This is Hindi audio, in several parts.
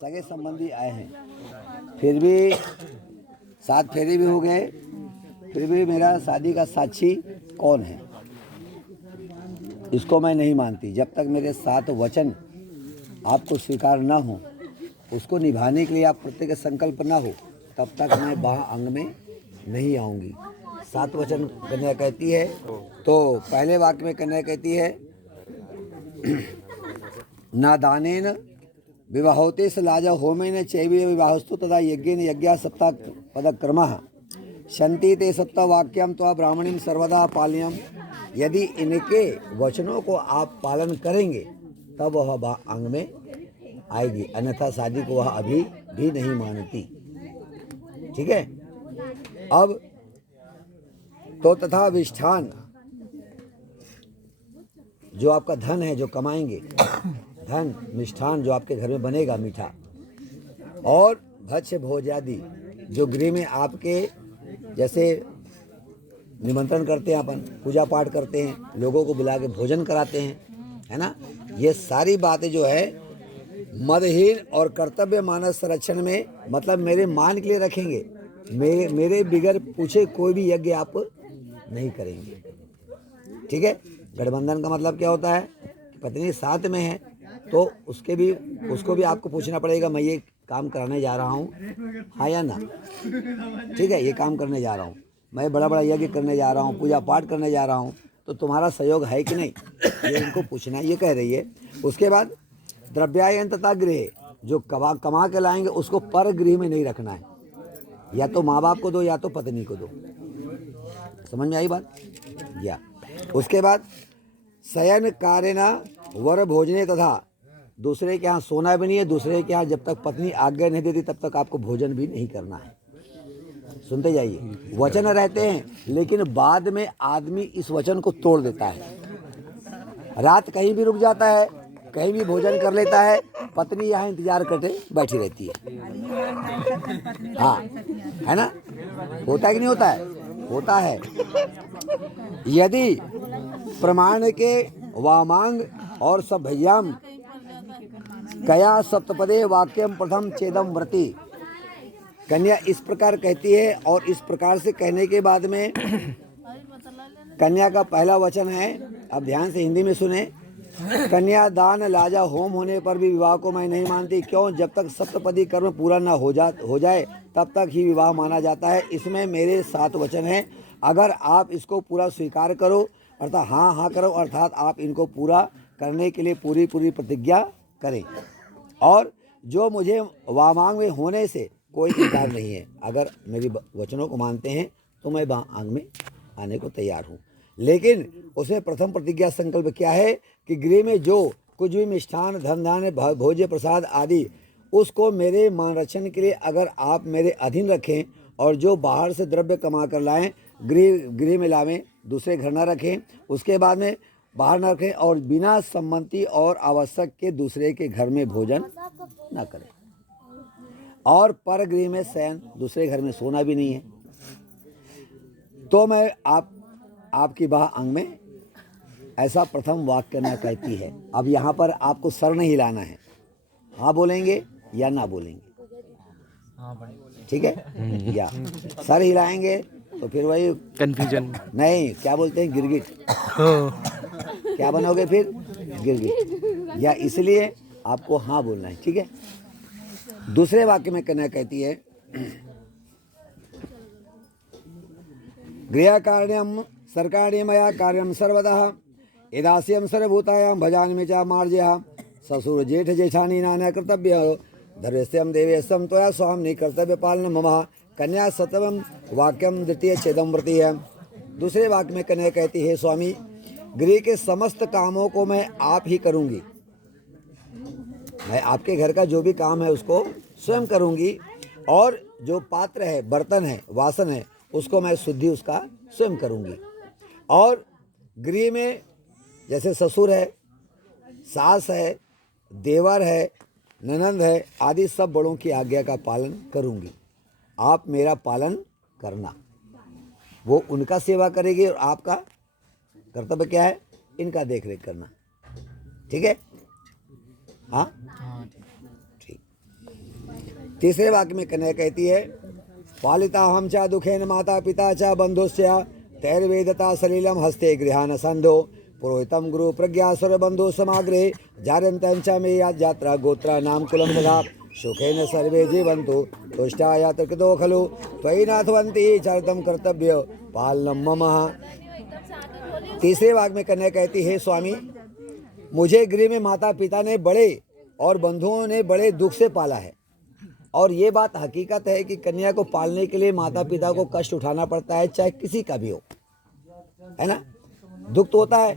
सगे संबंधी आए हैं, फिर भी 7 फेरे भी हो गए, फिर भी मेरा शादी का साक्षी कौन है इसको मैं नहीं मानती। जब तक मेरे 7 वचन आपको स्वीकार ना हो, उसको निभाने के लिए आप प्रत्येक संकल्प ना हो, तब तक मैं वहाँ अंग में नहीं आऊँगी। 7 वचन कन्या कहती है, तो पहले वाक्य में कन्या कहती है नादानेन विवाहोते स लाजा होमेन चैवी विवाहस्तु तदा यज्ञेन यज्ञा सप्ताह पदक्रमः शन्ति ते सप्तवाक्यम त्वा ब्राह्मणीम सर्वदा पाल्यम। यदि इनके वचनों को आप पालन करेंगे तब वह अंग में आएगी, अन्यथा शादी को वह अभी भी नहीं मानती। ठीक है। अब तो तथा विष्ठान, जो आपका धन है, जो कमाएंगे, धन मिष्ठान जो आपके घर में बनेगा मीठा, और भक्ष्य भोज्यादि जो गृह में आपके जैसे निमंत्रण करते हैं, अपन पूजा पाठ करते हैं, लोगों को बुला के भोजन कराते हैं, है ना, ये सारी बातें जो है मदहीन और कर्तव्य मानस संरक्षण में, मतलब मेरे मान के लिए रखेंगे। मेरे बिगर पूछे कोई भी यज्ञ आप नहीं करेंगे। ठीक है। गठबंधन का मतलब क्या होता है? पत्नी साथ में है तो उसको भी आपको पूछना पड़ेगा, मैं ये काम कराने जा रहा हूँ, हाँ या ना। ठीक है, ये काम करने जा रहा हूँ, मैं बड़ा बड़ा यज्ञ करने जा रहा हूँ, पूजा पाठ करने जा रहा हूँ, तो तुम्हारा सहयोग है कि नहीं, ये इनको पूछना है। ये कह रही है। उसके बाद द्रव्यायन तथा गृह, जो कमा के लाएंगे उसको पर गृह में नहीं रखना है, या तो माँ बाप को दो या तो पत्नी को दो। समझ में आई बात? या उसके बाद शयन कारेना वर भोजने तथा, दूसरे के यहाँ सोना भी नहीं है, दूसरे के यहाँ जब तक पत्नी आज्ञा नहीं देती तब तक आपको भोजन भी नहीं करना है। सुनते जाइए, वचन रहते हैं लेकिन बाद में आदमी इस वचन को तोड़ देता है। रात कहीं भी रुक जाता है, कहीं भी भोजन कर लेता है, पत्नी यहाँ इंतजार करके बैठी रहती है। हाँ, है ना, होता है कि नहीं होता है? होता है। यदि प्रमाण के वामांग और सभ्याम कया सप्तपदे वाक्यम प्रथम चेदम व्रति, कन्या इस प्रकार कहती है, और इस प्रकार से कहने के बाद में कन्या का पहला वचन है, अब ध्यान से हिंदी में सुने, कन्या दान लाजा होम होने पर भी विवाह को मैं नहीं मानती। क्यों? जब तक सप्तपदी कर्म पूरा ना हो जाए तब तक ही विवाह माना जाता है। इसमें मेरे 7 वचन हैं, अगर आप इसको पूरा स्वीकार करो, अर्थात हाँ हाँ करो, अर्थात आप इनको पूरा करने के लिए पूरी प्रतिज्ञा करें, और जो मुझे वामांग में होने से कोई इनकार नहीं है। अगर मेरी वचनों को मानते हैं तो मैं वामांग में आने को तैयार हूँ। लेकिन उसमें प्रथम प्रतिज्ञा संकल्प क्या है कि गृह में जो कुछ भी मिष्ठान, धन धान्य, भोज्य प्रसाद आदि, उसको मेरे मान रक्षण के लिए अगर आप मेरे अधीन रखें, और जो बाहर से द्रव्य कमा कर लाएं गृह में लावें, दूसरे घर न रखें, उसके बाद में बाहर न रखें, और बिना सम्मति और आवश्यक के दूसरे के घर में भोजन न करें, और पर गृह में शयन, दूसरे घर में सोना भी नहीं है, तो मैं आपकी बाह अंग में, ऐसा प्रथम वाक्य न कहती है। अब यहाँ पर आपको सर नहीं हिलाना है, हाँ बोलेंगे या ना बोलेंगे। ठीक है। या सर हिलाएंगे तो फिर वही कंफ्यूजन, नहीं, क्या बोलते हैं, गिरगिट। क्या बनोगे फिर? गिरगिट। या इसलिए आपको हाँ बोलना है। ठीक है। दूसरे वाक्य में कन्या कहती है गृह कार्यम सरकार्य मया कार्यम सर्वदा यदास्यम सर्वभूतायाम भजान में चा मार्जया ससुर जेठ जेठानी नाना कर्तव्य धर्यस्यम देवेशम त्वया स्वामी कर्तव्य पालन मम। कन्या सतवम वाक्यम द्वितीय छेदम व्रति है। दूसरे वाक्य में कन्या कहती है, स्वामी गृह के समस्त कामों को मैं आप ही करूंगी, मैं आपके घर का जो भी काम है उसको स्वयं करूंगी, और जो पात्र है, बर्तन है, वासन है, उसको मैं शुद्धि उसका स्वयं करूंगी। और गृह में जैसे ससुर है, सास है, देवर है, ननंद है आदि सब बड़ों की आज्ञा का पालन करूंगी। आप मेरा पालन करना, वो उनका सेवा करेगी, और आपका कर्तव्य क्या है? इनका देख रेख करना। ठीक है। हाँ ठीक। तीसरे वाक्य में कन्या कहती है, पालिता हम चा दुखेन माता पिता चा बंधुस्या तैर्वेदता सलीलम हस्ते गृहान संधो पुरोहितम गुरु प्रज्ञासुर बंधु समाग्रे जारंतं च मे यात्रा गोत्रा नाम कुलम तथा सुखेन सर्वे जीवन्तु तुष्टाया तृकृतो खलु त्वयि नाथवन्ति चरितम कर्तव्य पालनम मम। तीसरे भाग में कन्या कहती है, स्वामी मुझे गृह में माता पिता ने बड़े और बंधुओं ने बड़े दुख से पाला है, और ये बात हकीकत है कि कन्या को पालने के लिए माता पिता को कष्ट उठाना पड़ता है, चाहे किसी का भी हो, है ना। दुख तो होता है,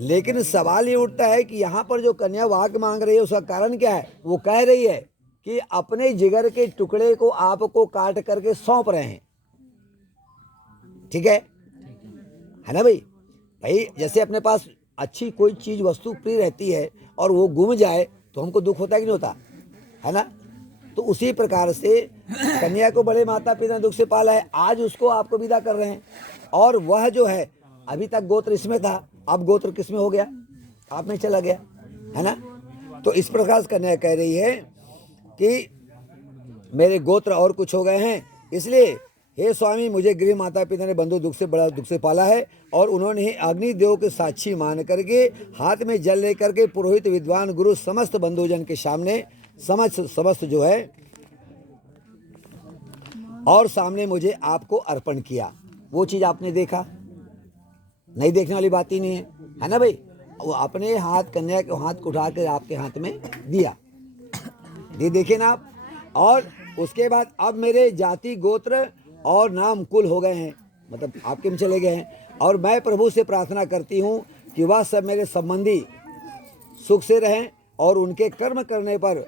लेकिन सवाल ये उठता है कि यहाँ पर जो कन्या वाक मांग रही है उसका कारण क्या है। वो कह रही है कि अपने जिगर के टुकड़े को आपको काट करके सौंप रहे हैं, ठीक है ना भाई। भाई जैसे अपने पास अच्छी कोई चीज वस्तु प्रिय रहती है और वो गुम जाए तो हमको दुख होता है कि नहीं होता, है ना। तो उसी प्रकार से कन्या को बड़े माता पिता ने दुख से पाला है, आज उसको आपको विदा कर रहे हैं, और वह जो है अभी तक गोत्र इसमें था, अब गोत्र किसमें हो गया, आप में चला गया, है ना। तो इस प्रकार से कन्या कह रही है कि मेरे गोत्र और कुछ हो गए हैं, इसलिए हे स्वामी मुझे गृह माता पिता ने बंधु दुख से बड़ा दुख से पाला है, और उन्होंने ही अग्निदेव के साक्षी मान करके हाथ में जल लेकर के पुरोहित विद्वान गुरु समस्त बंधुजन के सामने समस्त जो है और सामने मुझे आपको अर्पण किया। वो चीज आपने देखा, नहीं देखने वाली बात ही नहीं है ना भाई। वो अपने हाथ कन्या के हाथ को उठा कर आपके हाथ में दिया, ये देखे ना आप। और उसके बाद अब मेरे जाति गोत्र और नाम कुल हो गए हैं, मतलब आपके में चले गए हैं, और मैं प्रभु से प्रार्थना करती हूँ कि वह सब मेरे संबंधी सुख से रहें और उनके कर्म करने पर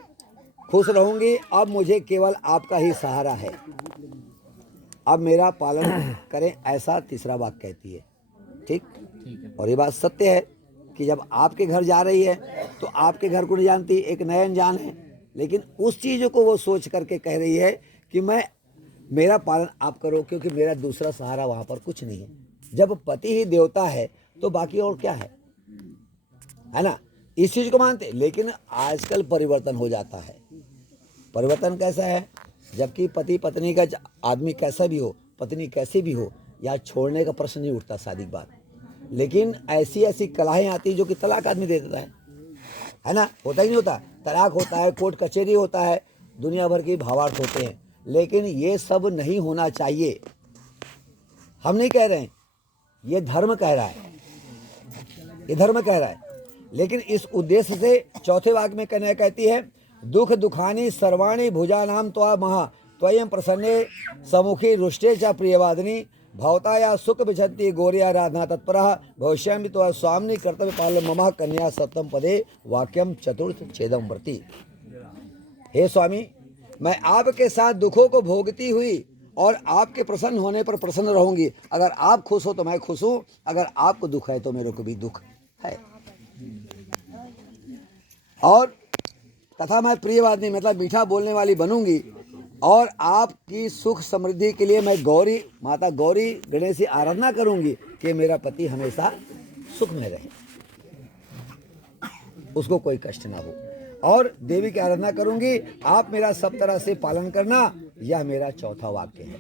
खुश रहूंगी। अब मुझे केवल आपका ही सहारा है, अब मेरा पालन करें, ऐसा तीसरा वाक्य कहती है, ठीक। और ये बात सत्य है कि जब आपके घर जा रही है तो आपके घर को नहीं जानती, एक नयन जान है, लेकिन उस चीज़ को वो सोच करके कह रही है कि मेरा पालन आप करो, क्योंकि मेरा दूसरा सहारा वहाँ पर कुछ नहीं है। जब पति ही देवता है तो बाकी और क्या है ना। इस चीज़ को मानते, लेकिन आजकल परिवर्तन हो जाता है। परिवर्तन कैसा है, जबकि पति पत्नी का आदमी कैसा भी हो, पत्नी कैसी भी हो, या छोड़ने का प्रश्न नहीं उठता शादी के बाद, लेकिन ऐसी ऐसी कलाएं आती जो कि तलाक आदमी दे देता है ना। होता ही नहीं होता, तलाक होता है, कोर्ट कचहरी होता है, दुनिया भर के भावार्थ होते हैं, लेकिन ये सब नहीं होना चाहिए। हम नहीं कह रहे हैं, ये धर्म कह रहा है, ये धर्म कह रहा है। लेकिन इस उद्देश्य से चौथे वाक्य में कन्या कहती है, दुख दुखानी सर्वाणी भुजा नाम त्वा महा त्वयं प्रसन्ने समुखी रुष्टे च प्रियवादिनी भवताया सुख विशंति गौरिया राधना तत्पर भविष्यामि तो स्वामिनी कर्तव्य पाल मम कन्या सप्तम पदे वाक्यम चतुर्थ छेदम वर्ती। हे स्वामी, मैं आपके साथ दुखों को भोगती हुई और आपके प्रसन्न होने पर प्रसन्न रहूंगी। अगर आप खुश हो तो मैं खुश हूँ, अगर आपको दुख है तो मेरे को भी दुख है। और तथा मैं प्रियवादिनी मतलब मीठा बोलने वाली बनूंगी, और आपकी सुख समृद्धि के लिए मैं गौरी माता गौरी गणेश की आराधना करूंगी कि मेरा पति हमेशा सुख में रहे, उसको कोई कष्ट ना हो, और देवी की आराधना करूंगी, आप मेरा सब तरह से पालन करना। यह मेरा चौथा वाक्य है।